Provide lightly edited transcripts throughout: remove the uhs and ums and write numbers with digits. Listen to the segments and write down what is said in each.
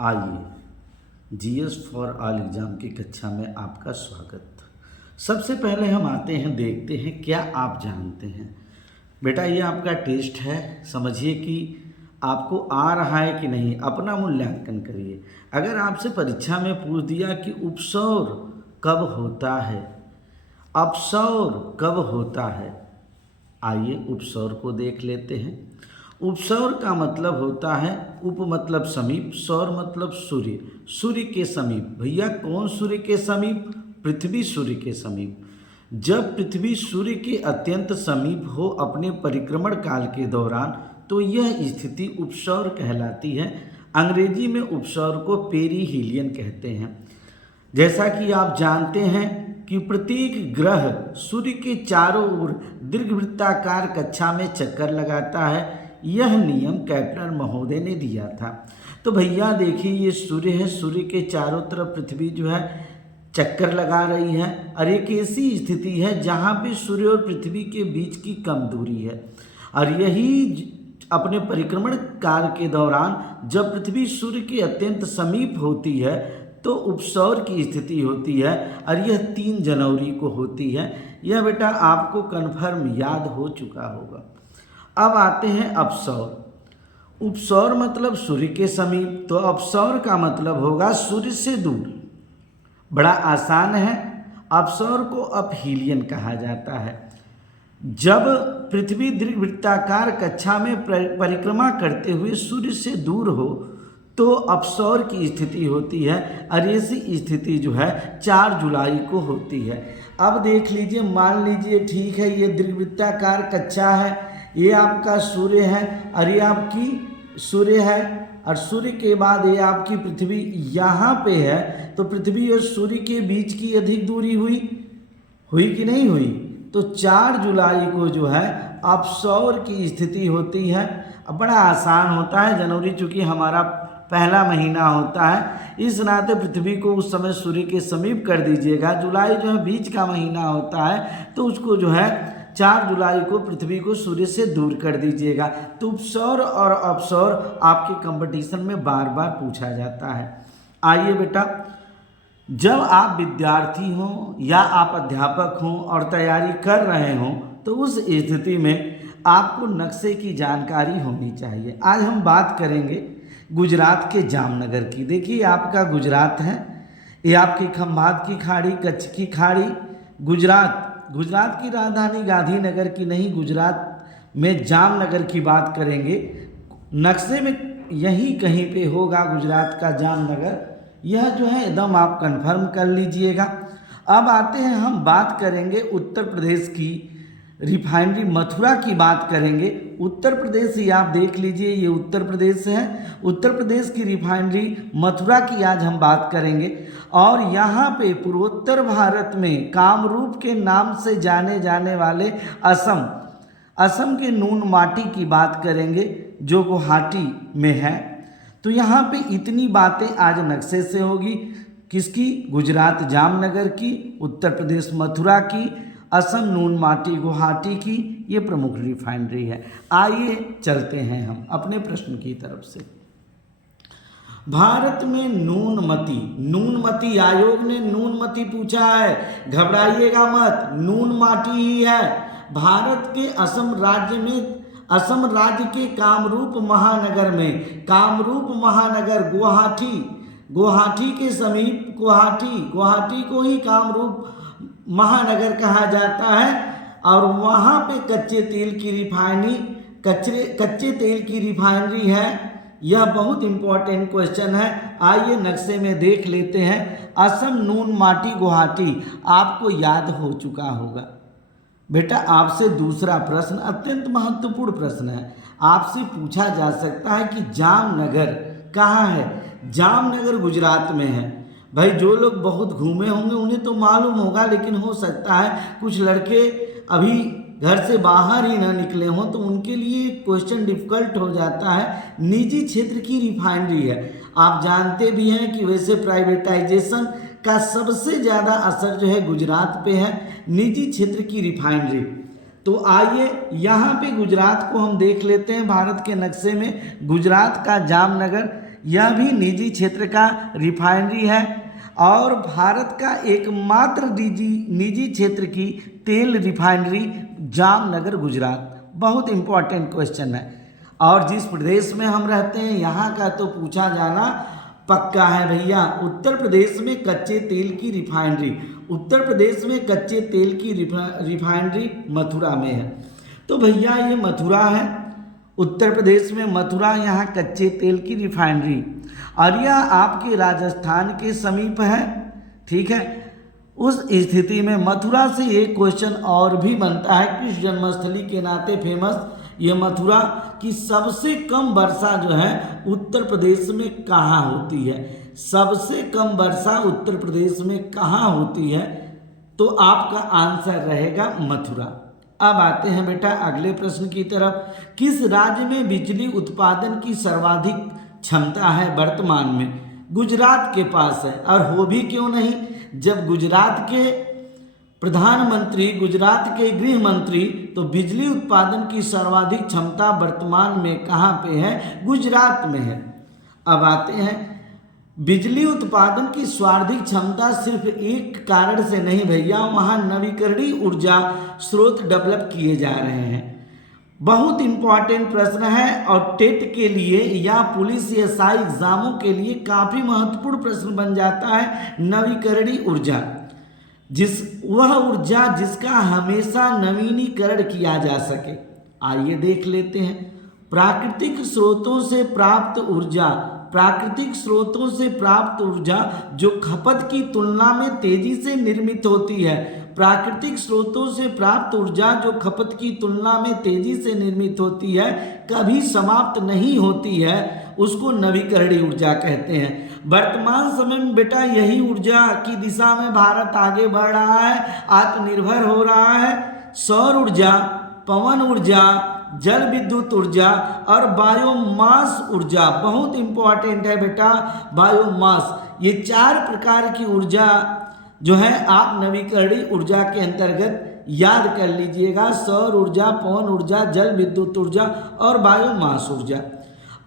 आइए GS for all exam की कक्षा में आपका स्वागत। सबसे पहले हम आते हैं, देखते हैं क्या आप जानते हैं। बेटा ये आपका टेस्ट है, समझिए कि आपको आ रहा है कि नहीं, अपना मूल्यांकन करिए। अगर आपसे परीक्षा में पूछ दिया कि उपसौर कब होता है, अपसौर कब होता है, आइए उपसौर को देख लेते हैं। उपसौर का मतलब होता है, उप मतलब समीप, सौर मतलब सूर्य, सूर्य के समीप। भैया कौन सूर्य के समीप? पृथ्वी सूर्य के समीप। जब पृथ्वी सूर्य के अत्यंत समीप हो अपने परिक्रमण काल के दौरान, तो यह स्थिति उपसौर कहलाती है। अंग्रेजी में उपसौर को पेरीहीलियन कहते हैं। जैसा कि आप जानते हैं कि प्रत्येक ग्रह सूर्य के चारों ओर दीर्घवृत्ताकार कक्षा में चक्कर लगाता है। यह नियम केपलर महोदय ने दिया था। तो भैया देखिए ये सूर्य है, सूर्य के चारों तरफ पृथ्वी जो है चक्कर लगा रही है, और एक ऐसी स्थिति है जहाँ पे सूर्य और पृथ्वी के बीच की कम दूरी है। और यही अपने परिक्रमण काल के दौरान जब पृथ्वी सूर्य के अत्यंत समीप होती है तो उपसौर की स्थिति होती है, और यह 3 जनवरी को होती है। यह बेटा आपको कन्फर्म याद हो चुका होगा। अब आते हैं अपसौर। उपसौर मतलब सूर्य के समीप, तो अपसौर का मतलब होगा सूर्य से दूर। बड़ा आसान है, अपसौर को अपहीलियन कहा जाता है। जब पृथ्वी दीर्घवृत्ताकार कक्षा में परिक्रमा करते हुए सूर्य से दूर हो तो अपसौर की स्थिति होती है, और ऐसी स्थिति जो है 4 जुलाई को होती है। अब देख लीजिए, मान लीजिए ठीक है, ये दीर्घवृत्ताकार कक्षा है, ये आपका सूर्य है, और ये आपकी सूर्य है, और सूर्य के बाद ये आपकी पृथ्वी यहाँ पे है। तो पृथ्वी और सूर्य के बीच की अधिक दूरी हुई कि नहीं हुई? तो 4 जुलाई को जो है अपसौर की स्थिति होती है। अब बड़ा आसान होता है, जनवरी चूँकि हमारा पहला महीना होता है, इस नाते पृथ्वी को उस समय सूर्य के समीप कर दीजिएगा। जुलाई जो है बीच का महीना होता है, तो उसको जो है 4 जुलाई को पृथ्वी को सूर्य से दूर कर दीजिएगा। तो उपसौर और अपसौर आपके कंपटीशन में बार बार पूछा जाता है। आइए बेटा, जब आप विद्यार्थी हों या आप अध्यापक हों और तैयारी कर रहे हों, तो उस स्थिति में आपको नक्शे की जानकारी होनी चाहिए। आज हम बात करेंगे गुजरात के जामनगर की। देखिए आपका गुजरात है, ये आपकी खंभात की खाड़ी, कच्छ की खाड़ी, गुजरात की राजधानी गांधीनगर की नहीं, गुजरात में जामनगर की बात करेंगे। नक्शे में यहीं कहीं पे होगा गुजरात का जामनगर, यह जो है एकदम आप कंफर्म कर लीजिएगा। अब आते हैं, हम बात करेंगे उत्तर प्रदेश की रिफाइनरी मथुरा की बात करेंगे। उत्तर प्रदेश ही आप देख लीजिए, ये उत्तर प्रदेश है। उत्तर प्रदेश की रिफाइनरी मथुरा की आज हम बात करेंगे। और यहाँ पे पूर्वोत्तर भारत में कामरूप के नाम से जाने जाने वाले असम के नून माटी की बात करेंगे, जो गुवाहाटी में है। तो यहाँ पे इतनी बातें आज नक्शे से होगी। किसकी? गुजरात जामनगर की, उत्तर प्रदेश मथुरा की, असम नून माटी गुवाहाटी की, ये प्रमुख रिफाइनरी है। आइए चलते हैं हम अपने प्रश्न की तरफ से। भारत में नूनमती आयोग ने नूनमती पूछा है, घबराइएगा मत, नून माटी ही है। भारत के असम राज्य के कामरूप महानगर में, कामरूप महानगर गुवाहाटी के समीप, गुवाहाटी को ही कामरूप महानगर कहा जाता है। और वहाँ पे कच्चे तेल की रिफाइनरी है। यह बहुत इंपॉर्टेंट क्वेश्चन है। आइए नक्शे में देख लेते हैं। असम नून माटी गुवाहाटी आपको याद हो चुका होगा। बेटा आपसे दूसरा प्रश्न अत्यंत महत्वपूर्ण प्रश्न है। आपसे पूछा जा सकता है कि जामनगर कहाँ है? जामनगर गुजरात में है। भाई जो लोग बहुत घूमे होंगे उन्हें तो मालूम होगा, लेकिन हो सकता है कुछ लड़के अभी घर से बाहर ही ना निकले हों, तो उनके लिए क्वेश्चन डिफिकल्ट हो जाता है। निजी क्षेत्र की रिफाइनरी है। आप जानते भी हैं कि वैसे प्राइवेटाइजेशन का सबसे ज़्यादा असर जो है गुजरात पे है, निजी क्षेत्र की रिफाइनरी। तो आइए यहाँ पे गुजरात को हम देख लेते हैं। भारत के नक्शे में गुजरात का जामनगर यह भी निजी क्षेत्र का रिफाइनरी है और भारत का एकमात्र निजी क्षेत्र की तेल रिफाइनरी जामनगर गुजरात। बहुत इंपॉर्टेंट क्वेश्चन है। और जिस प्रदेश में हम रहते हैं यहाँ का तो पूछा जाना पक्का है भैया। उत्तर प्रदेश में कच्चे तेल की रिफाइनरी, उत्तर प्रदेश में कच्चे तेल की रिफाइनरी मथुरा में है। तो भैया ये मथुरा है, उत्तर प्रदेश में मथुरा, यहाँ कच्चे तेल की रिफाइनरी, और यह आपके राजस्थान के समीप है। ठीक है, उस स्थिति में मथुरा से एक क्वेश्चन और भी बनता है, किस जन्मस्थली के नाते फेमस ये मथुरा की सबसे कम वर्षा जो है उत्तर प्रदेश में कहाँ होती है, सबसे कम वर्षा उत्तर प्रदेश में कहाँ होती है, तो आपका आंसर रहेगा मथुरा। अब आते हैं बेटा अगले प्रश्न की तरफ। किस राज्य में बिजली उत्पादन की सर्वाधिक क्षमता है वर्तमान में? गुजरात के पास है, और हो भी क्यों नहीं, जब गुजरात के प्रधानमंत्री, गुजरात के गृह मंत्री, तो बिजली उत्पादन की सर्वाधिक क्षमता वर्तमान में कहाँ पे है? गुजरात में है। अब आते हैं, बिजली उत्पादन की सर्वाधिक क्षमता सिर्फ एक कारण से नहीं भैया, वहाँ नवीकरणीय ऊर्जा स्रोत डेवलप किए जा रहे हैं। बहुत इंपॉर्टेंट प्रश्न है और टेट के लिए या पुलिस एसआई एग्जामों के लिए काफ़ी महत्वपूर्ण प्रश्न बन जाता है। नवीकरणीय ऊर्जा, वह ऊर्जा जिसका हमेशा नवीनीकरण किया जा सके। आइए देख लेते हैं। प्राकृतिक स्रोतों से प्राप्त ऊर्जा, प्राकृतिक स्रोतों से प्राप्त ऊर्जा जो खपत की तुलना में तेजी से निर्मित होती है, प्राकृतिक स्रोतों से प्राप्त ऊर्जा जो खपत की तुलना में तेजी से निर्मित होती है, कभी समाप्त नहीं होती है, उसको नवीकरणीय ऊर्जा कहते हैं। वर्तमान समय में बेटा यही ऊर्जा की दिशा में भारत आगे बढ़ रहा है, आत्मनिर्भर हो रहा है। सौर ऊर्जा, पवन ऊर्जा, जल विद्युत ऊर्जा और बायोमास ऊर्जा, बहुत इंपॉर्टेंट है बेटा बायोमास। ये 4 प्रकार की ऊर्जा जो है आप नवीकरणीय ऊर्जा के अंतर्गत याद कर लीजिएगा। सौर ऊर्जा, पवन ऊर्जा, जल विद्युत ऊर्जा और बायोमास ऊर्जा।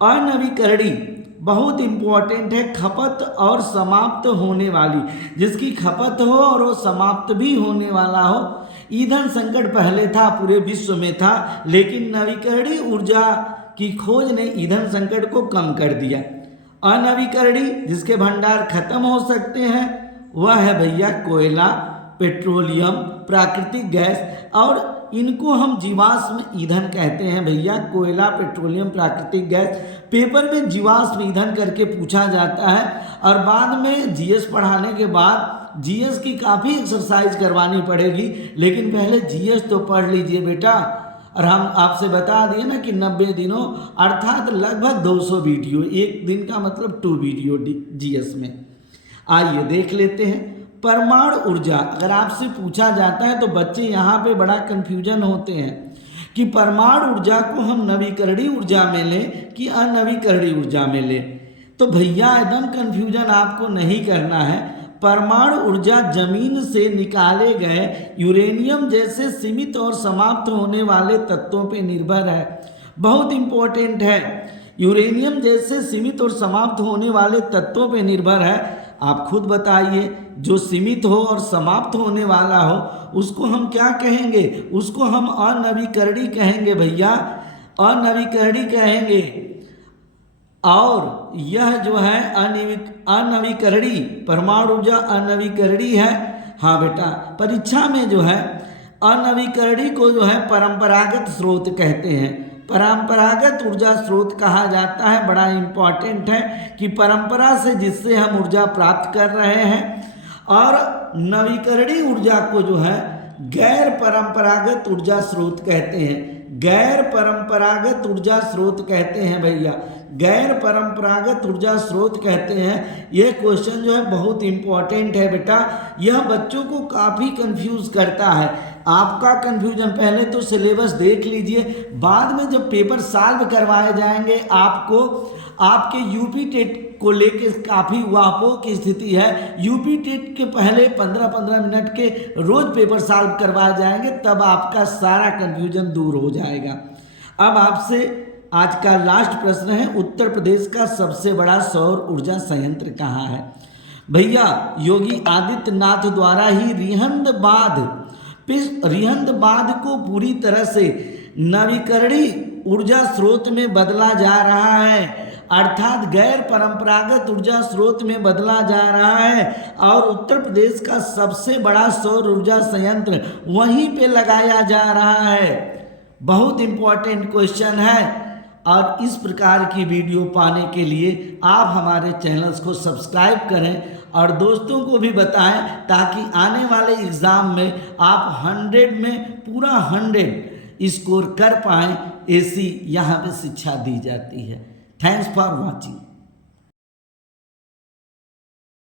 अनवीकरणीय बहुत इंपॉर्टेंट है, खपत और समाप्त होने वाली, जिसकी खपत हो और वो समाप्त भी होने वाला हो। ईंधन संकट पहले था, पूरे विश्व में था, लेकिन नवीकरणीय ऊर्जा की खोज ने ईंधन संकट को कम कर दिया। अनवीकरणीय जिसके भंडार खत्म हो सकते हैं वह है भैया कोयला, पेट्रोलियम, प्राकृतिक गैस, और इनको हम जीवाश्म ईंधन कहते हैं भैया। कोयला, पेट्रोलियम, प्राकृतिक गैस पेपर में जीवाश्म ईंधन करके पूछा जाता है, और बाद में जीएस पढ़ाने के बाद जीएस की काफ़ी एक्सरसाइज करवानी पड़ेगी, लेकिन पहले जीएस तो पढ़ लीजिए बेटा। और हम आपसे बता दिए ना कि 90 दिनों अर्थात लगभग 200 वीडियो, एक दिन का मतलब 2 वीडियो जीएस में। आइए देख लेते हैं परमाणु ऊर्जा। अगर आपसे पूछा जाता है तो बच्चे यहाँ पे बड़ा कन्फ्यूजन होते हैं कि परमाणु ऊर्जा को हम नवीकरणीय ऊर्जा में लें कि अनवीकरणीय ऊर्जा में लें। तो भैया एकदम कन्फ्यूजन आपको नहीं करना है। परमाणु ऊर्जा जमीन से निकाले गए यूरेनियम जैसे सीमित और समाप्त होने वाले तत्वों पर निर्भर है। बहुत इंपॉर्टेंट है, यूरेनियम जैसे सीमित और समाप्त होने वाले तत्वों पर निर्भर है। आप खुद बताइए, जो सीमित हो और समाप्त होने वाला हो उसको हम क्या कहेंगे? उसको हम अनवीकरणीय कहेंगे भैया, अनवीकरणीय कहेंगे। और यह जो है अनवीकरणीय परमाणु ऊर्जा अनवीकरणीय है। हाँ बेटा, परीक्षा में जो है अनवीकरणीय को जो है परंपरागत स्रोत कहते हैं। परंपरागत ऊर्जा स्रोत कहा जाता है। बड़ा इंपॉर्टेंट है कि परंपरा से जिससे हम ऊर्जा प्राप्त कर रहे हैं, और नवीकरणीय ऊर्जा को जो है गैर परंपरागत ऊर्जा स्रोत कहते हैं। गैर परंपरागत ऊर्जा स्रोत कहते हैं भैया, गैर परंपरागत ऊर्जा स्रोत कहते हैं। यह क्वेश्चन जो है बहुत इंपॉर्टेंट है बेटा, यह बच्चों को काफ़ी कंफ्यूज करता है। आपका कंफ्यूजन पहले तो सिलेबस देख लीजिए, बाद में जब पेपर सॉल्व करवाए जाएंगे आपको, आपके यूपी टेट को लेके काफ़ी वापों की स्थिति है। यूपी टेट के पहले 15-15 मिनट के रोज पेपर सॉल्व करवाए जाएंगे, तब आपका सारा कंफ्यूजन दूर हो जाएगा। अब आपसे आज का लास्ट प्रश्न है, उत्तर प्रदेश का सबसे बड़ा सौर ऊर्जा संयंत्र कहाँ है? भैया योगी आदित्यनाथ द्वारा ही रिहंद बांध को पूरी तरह से नवीकरणीय ऊर्जा स्रोत में बदला जा रहा है, अर्थात गैर परंपरागत ऊर्जा स्रोत में बदला जा रहा है और उत्तर प्रदेश का सबसे बड़ा सौर ऊर्जा संयंत्र वहीं पे लगाया जा रहा है। बहुत इंपॉर्टेंट क्वेश्चन है और इस प्रकार की वीडियो पाने के लिए आप हमारे चैनल्स को सब्सक्राइब करें और दोस्तों को भी बताएं ताकि आने वाले एग्ज़ाम में आप 100 में पूरा 100 स्कोर कर पाएँ। ऐसी यहाँ पे शिक्षा दी जाती है। Thanks for watching.